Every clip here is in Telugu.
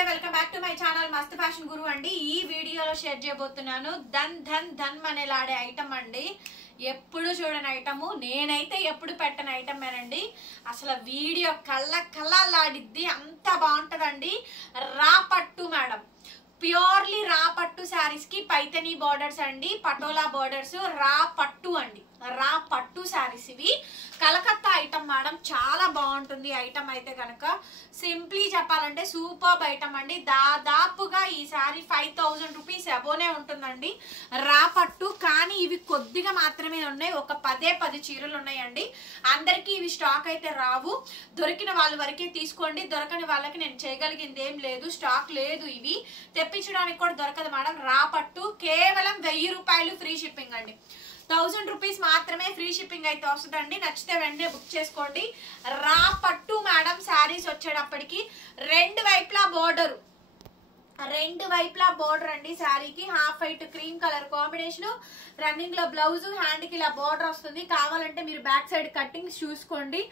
నమస్తే, welcome back to my channel మస్త్ ఫ్యాషన్ గురు అండి. ఈ వీడియోలో షేర్ చేయబోతున్నాను ధన్ ధన్ ధన్ అనేలాడే ఐటమ్ అండి. ఎప్పుడు చూడని ఐటము, నేనైతే ఎప్పుడు పెట్టని ఐటమేనండి. అసలు వీడియో కళ్ళలాడిద్ది, అంత బాగుంటదండి. రా పట్టు మేడం, ప్యూర్లీ రా పట్టు శారీస్ కి పైతనీ బోర్డర్స్ అండి, పటోలా బోర్డర్స్, రా పట్టు అండి. రా పట్టు శారీస్ ఇవి. కలకత్తా ఐటమ్ మేడం, చాలా బాగుంటుంది ఐటమ్ అయితే కనుక. సింప్లీ చెప్పాలంటే సూపర్ ఐటమ్ అండి. దాదాపుగా ఈ శారీ 5000 రూపీస్ అబోనే ఉంటుందండి. రా పట్టు, కానీ ఇవి కొద్దిగా మాత్రమే ఉన్నాయి. ఒక 10 చీరలు ఉన్నాయండి. అందరికీ ఇవి స్టాక్ అయితే రావు. దొరికిన వాళ్ళ వరకే తీసుకోండి. దొరకని వాళ్ళకి నేను చేయగలిగింది ఏం లేదు, స్టాక్ లేదు. ఇవి తెప్పించడానికి కూడా దొరకదు మేడం. రా పట్టు కేవలం 1000 రూపాయలు ఫ్రీ షిప్పింగ్ అండి. 1000 రూపీస్ మాత్రమే ఫ్రీ షిప్పింగ్ అయితే వస్తుందండి. నచ్చితే వెంటనే బుక్ చేసుకోండి. రా పట్టు మేడం శారీస్ వచ్చేటప్పటికి రెండు వైపులా బోర్డర్ అండి. శారీకి half white cream colour combination, running లో బ్లౌజ్, హ్యాండ్ కి ఇలా బోర్డర్ వస్తుంది. కావాలంటే మీరు బ్యాక్ సైడ్ కట్టింగ్స్ చూసుకోండి.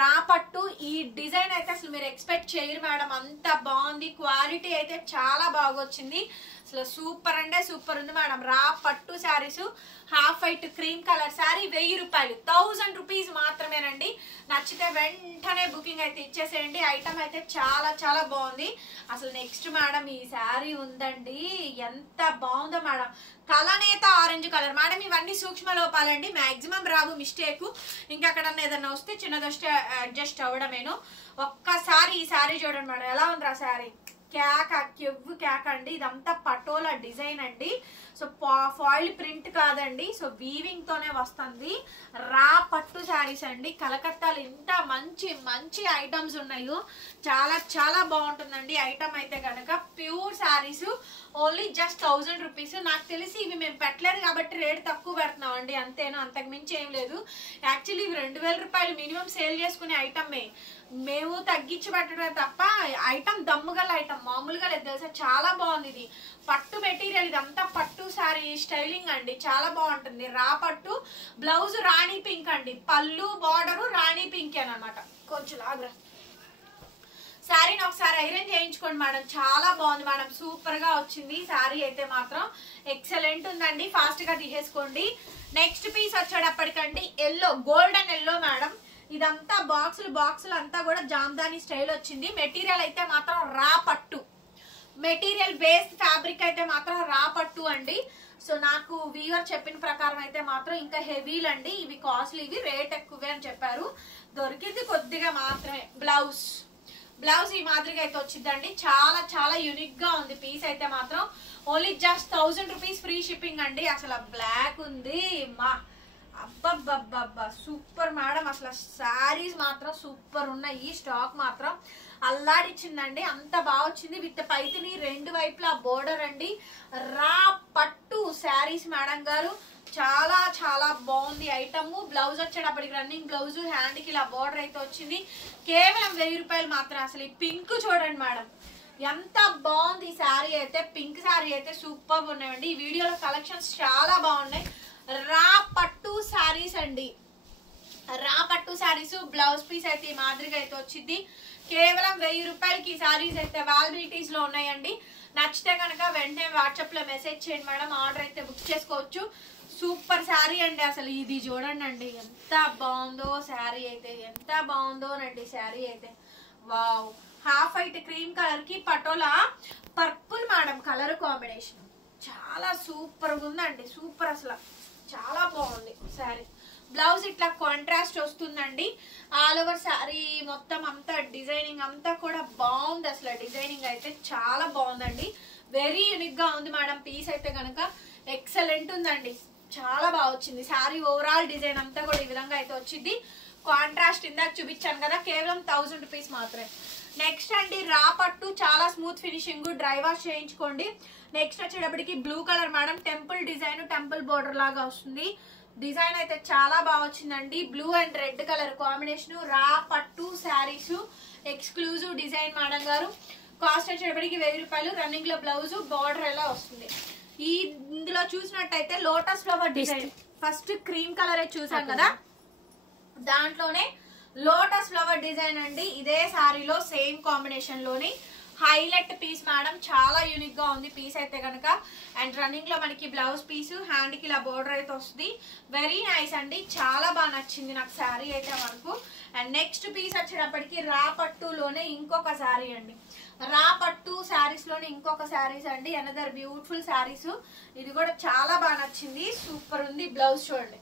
రా పట్టు ఈ డిజైన్ అయితే అసలు మీరు ఎక్స్పెక్ట్ చేయరు మేడం, అంత బాగుంది. క్వాలిటీ అయితే చాలా బాగా వచ్చింది. అసలు సూపర్ అంటే సూపర్ ఉంది మేడం. రా పట్టు saris, half white cream colour sari 1000 రూపాయలు, 1000 రూపీస్ మాత్రమేనండి. నచ్చితే వెంటనే బుకింగ్ అయితే ఇచ్చేసేయండి. ఐటమ్ అయితే చాలా చాలా బాగుంది. అసలు నెక్స్ట్ మేడం ఈ శారీ ఉందండి, ఎంత బాగుందో మేడం. కలనేత ఆరెంజ్ కలర్ మేడం. ఇవన్నీ సూక్ష్మ లోపాలండి, మాక్సిమం రావు మిస్టేక్. ఇంకెక్కడన్నా ఏదన్నా వస్తే చిన్నదొస్తే అడ్జస్ట్ అవ్వడమేను. ఒక్కసారి ఈ శారీ చూడండి మేడం, ఎలా ఉంది ఆ శారీ. కేక అండి. ఇదంతా పటోలా డిజైన్ అండి. సో ఫాయిల్ ప్రింట్ కాదండి, సో వీవింగ్ తోనే వస్తుంది. రా పట్టు శారీస్ అండి. కలకత్తాలో ఇంత మంచి మంచి ఐటమ్స్ ఉన్నాయో, చాలా చాలా బాగుంటుందండి ఐటమ్ అయితే కనుక. Pure saris, only just 1000 rupees. నాకు తెలిసి ఇవి మేము పెట్టలేదు కాబట్టి రేట్ తక్కువ పెడుతున్నాం అండి, అంతేనా, అంతకు మించి ఏం లేదు. యాక్చువల్లీ ఇవి 2000 రూపాయలు మినిమం సేల్ చేసుకునే ఐటమే. మేము తగ్గించి పెట్టడమే తప్ప ఐటమ్ దమ్ముగల ఐటమ్, మామూలుగా లేదు తెలుసా. చాలా బాగుంది. ఇది పట్టు మెటీరియల్, ఇదంతా పట్టు శారీ స్టైలింగ్ అండి, చాలా బాగుంటుంది. రా పట్టు, బ్లౌజ్ రాణి పింక్ అండి, పళ్ళు బార్డరు రాణి పింక్ అనమాట. కొంచెం లాగ్రా శారీని ఒకసారి ఐరన్ చేయించుకోండి మేడం, చాలా బాగుంది మేడం. సూపర్ గా వచ్చింది శారీ అయితే మాత్రం, ఎక్సలెంట్ ఉందండి. ఫాస్ట్ గా తీసేసుకోండి. నెక్స్ట్ పీస్ వచ్చేటప్పటికండి ఎల్లో, గోల్డెన్ ఎల్లో మేడం. ఇదంతా బాక్సులు అంతా కూడా జామ్దాని స్టైల్ వచ్చింది. మెటీరియల్ అయితే మాత్రం రా పట్టు, మెటీరియల్ బేస్ ఫ్యాబ్రిక్ అయితే మాత్రం రా పట్టు అండి. సో నాకు వీవర్ చెప్పిన ప్రకారం అయితే మాత్రం ఇంకా హెవీలు అండి, ఇవి కాస్ట్లీ, ఇవి రేట్ ఎక్కువే అని చెప్పారు. దొరికింది కొద్దిగా మాత్రమే. బ్లౌజ్ ఈ మాదిరిగా అయితే వచ్చిందండి. చాలా చాలా యూనిక్ గా ఉంది పీస్ అయితే మాత్రం. Only just 1000 rupees free shipping అండి. అసలు బ్లాక్ ఉంది మా, అబ్బబ్బబ్బబ్బా సూపర్ మేడం. అసలు శారీస్ మాత్రం సూపర్ ఉన్నాయి. ఈ స్టాక్ మాత్రం అల్లాడిచ్చిందండి, అంత బాగా వచ్చింది. విత్ పైతిని రెండు వైపులా బోర్డర్ అండి. రా పట్టు శారీస్ మేడం గారు, చాలా చాలా బాగుంది ఐటమ్. బ్లౌజ్ వచ్చేటప్పటికి రన్నింగ్ బ్లౌజ్, హ్యాండ్ కి ఇలా బోర్డర్ అయితే వచ్చింది. కేవలం 1000 రూపాయలు మాత్రం. అసలు ఈ పింక్ చూడండి మేడం, ఎంత బాగుంది ఈ శారీ అయితే. పింక్ శారీ అయితే సూపర్ ఉన్నాయండి. ఈ వీడియోలో కలెక్షన్స్ చాలా బాగున్నాయి. రా పట్టు శారీస్ అండి, రా పట్టు శారీస్. బ్లౌజ్ పీస్ అయితే ఈ మాదిరిగా అయితే వచ్చింది. కేవలం 1000 రూపాయలకి ఈ శారీస్ అయితే అవైలబిలిటీస్ లో ఉన్నాయండి. నచ్చితే కనుక వెంటనే వాట్సాప్ లో మెసేజ్ చేయండి మేడం, ఆర్డర్ అయితే బుక్ చేసుకోవచ్చు. సూపర్ శారీ అండి. అసలు ఇది చూడండి అండి, ఎంత బాగుందో శారీ అయితే, ఎంత బాగుందోనండి శారీ అయితే. Wow, half white cream colour కి patola purple madam colour combination, చాలా సూపర్ గా ఉందండి. సూపర్, అసలు చాలా బాగుంది శారీ. బ్లౌజ్ ఇట్లా కాంట్రాస్ట్ వస్తుందండి. ఆల్ ఓవర్ శారీ మొత్తం అంతా డిజైనింగ్ అంతా కూడా బాగుంది. అసలు డిజైనింగ్ అయితే చాలా బాగుందండి. వెరీ యూనిక్ గా ఉంది మేడం. పీస్ అయితే కనుక ఎక్సలెంట్ ఉందండి, చాలా బాగా వచ్చింది. శారీ ఓవరాల్ డిజైన్ అంతా కూడా ఈ విధంగా అయితే వచ్చింది. కాంట్రాస్ట్ ఇందాక చూపించాను కదా, కేవలం 1000 రూపీస్ మాత్రమే. నెక్స్ట్ అండి రా పట్టు, చాలా స్మూత్ ఫినిషింగ్, డ్రై వాష్ చేయించుకోండి. నెక్స్ట్ వచ్చేటప్పటికి blue colour madam, temple design, temple border లాగా వస్తుంది. డిజైన్ అయితే చాలా బాగా వచ్చిందండి. Blue and red colour combination. రా పట్టు శారీస్, ఎక్స్క్లూజివ్ డిజైన్ మేడం గారు. కాస్ట్ వచ్చేటప్పటికి 1000 రూపాయలు. రన్నింగ్ లో బ్లౌజ్, బార్డర్ ఎలా వస్తుంది. ఇందులో చూసినట్టయితే lotus flower design, first cream colour చూసాం కదా, దాంట్లోనే లోటస్ ఫ్లవర్ డిజైన్ అండి. ఇదే శారీలో సేమ్ కాంబినేషన్ లోని హైలైట్ పీస్ మేడం, చాలా యూనిక్ గా ఉంది పీస్ అయితే కనుక. అండ్ రన్నింగ్ లో మనకి బ్లౌజ్ పీసు, హ్యాండ్ కి ఇలా బోర్డర్ అయితే వస్తుంది. వెరీ నైస్ అండి, చాలా బాగా నచ్చింది నాకు శారీ అయితే మనకు. అండ్ నెక్స్ట్ పీస్ వచ్చేటప్పటికి రా పట్టులోనే ఇంకొక శారీ అండి. రా పట్టు శారీస్ లోనే ఇంకొక శారీస్ అండి. Another beautiful saris. ఇది కూడా చాలా బాగా నచ్చింది, సూపర్ ఉంది. బ్లౌజ్ చూడండి,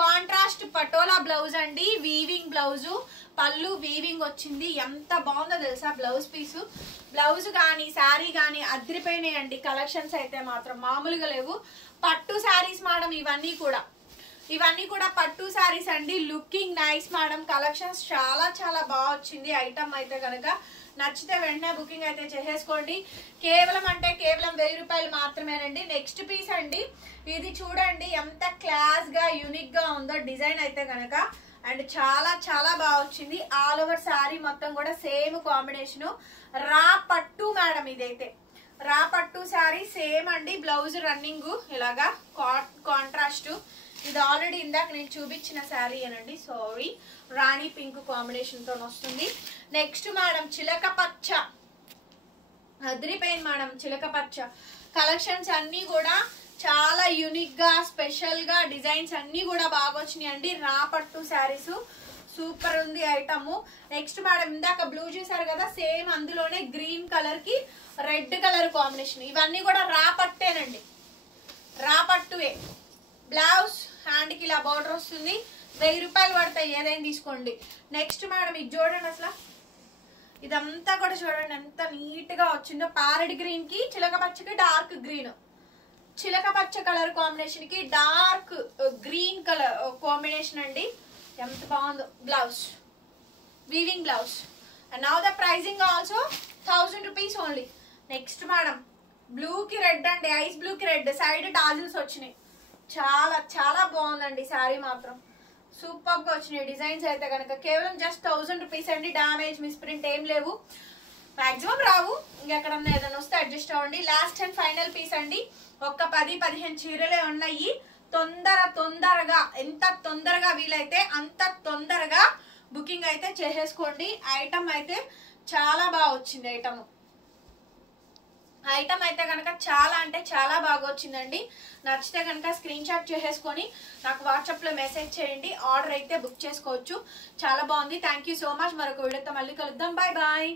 కాంట్రాస్ట్ పటోలా బ్లౌజ్ అండి, వీవింగ్ బ్లౌజ్, పళ్ళు వీవింగ్ వచ్చింది. ఎంత బాగుందో తెలుసా బ్లౌజ్ పీసు. బ్లౌజ్ కానీ శారీ కానీ అదిరిపోయినాయండి. కలెక్షన్స్ అయితే మాత్రం మామూలుగా లేవు. పట్టు శారీస్ మేడం ఇవన్నీ కూడా పట్టు శారీస్ అండి. Looking nice madam. కలెక్షన్స్ చాలా చాలా బాగా వచ్చింది. ఐటమ్ అయితే కనుక నచ్చితే వెంటనే బుకింగ్ అయితే చేసేసుకోండి. కేవలం 1000 రూపాయలు మాత్రమేనండి. నెక్స్ట్ పీస్ అండి, ఇది చూడండి ఎంత క్లాస్ గా యూనిక్ గా ఉందో డిజైన్ అయితే కనుక. అండ్ చాలా చాలా బాగా వచ్చింది. ఆల్ ఓవర్ శారీ మొత్తం కూడా సేమ్ కాంబినేషన్. రా పట్టు మేడం, ఇదైతే రా పట్టు శారీ సేమ్ అండి. బ్లౌజ్ రన్నింగ్ ఇలాగా కాంట్రాస్ట్. ఇది ఆల్రెడీ ఇందాక నేను చూపించిన శారీ అనండి, సారీ. రాణి పింక్ కాంబినేషన్ తో వస్తుంది. నెక్స్ట్ మేడం చిలక పచ్చ, అదిరిపోయింది మేడం. చిలక పచ్చ కలెక్షన్స్ అన్ని కూడా చాలా యూనిక్ గా స్పెషల్ గా డిజైన్స్ అన్ని కూడా బాగా వచ్చినాయి అండి. రా పట్టు శారీస్ సూపర్ ఉంది ఐటమ్. నెక్స్ట్ మేడం ఇందాక బ్లూ చూసారు కదా, సేమ్ అందులోనే గ్రీన్ కలర్ కి రెడ్ కలర్ కాంబినేషన్. ఇవన్నీ కూడా రా పట్టేనండి, రా పట్టువే. బ్లౌజ్ హ్యాండ్ కి ఇలా బార్డర్ వస్తుంది. 1000 రూపాయలు పడతాయి, ఏదైనా తీసుకోండి. నెక్స్ట్ మేడం ఇది చూడండి, అసలు ఇదంతా కూడా చూడండి ఎంత నీట్ గా వచ్చిందో. ప్యారెట్ గ్రీన్ కి చిలక పచ్చకి డార్క్ గ్రీన్, చిలక పచ్చ కలర్ కాంబినేషన్ కి డార్క్ గ్రీన్ కలర్ కాంబినేషన్ అండి. ఎంత బాగుందో. Blouse weaving blouse. And now the pricing also 1000 rupees only. Next madam blue కి రెడ్ అండి, ఐస్ బ్లూ కి రెడ్, సైడ్ టాజిల్స్ వచ్చినాయి. చాలా చాలా బాగుందండి శారీ మాత్రం. సూపర్ గా వచ్చినాయి డిజైన్స్ అయితే కనుక. కేవలం జస్ట్ 1000 రూపీస్ అండి. డామేజ్ మిస్ప్రింట్ ఏం లేవు, మాక్సిమం రావు. ఇంకెక్కడన్నా ఏదైనా వస్తే అడ్జస్ట్ అవ్వండి. లాస్ట్ అండ్ ఫైనల్ పీస్ అండి. ఒక 10-15 చీరలే ఉన్నాయి. తొందరగా ఎంత తొందరగా వీలైతే అంత తొందరగా బుకింగ్ అయితే చేసేసుకోండి. ఐటమ్ అయితే చాలా బాగా వచ్చింది. ఐటమ్ అయితే కనుక చాలా అంటే చాలా బాగా వచ్చిందండి. నచ్చితే కనుక స్క్రీన్ షాట్ చేసేసుకొని నాకు వాట్సాప్ లో మెసేజ్ చేయండి. ఆర్డర్ అయితే బుక్ చేసుకోవచ్చు. చాలా బాగుంది. Thank you so much. మరొక వీడియోతో మళ్ళీ కలుద్దాం. Bye bye.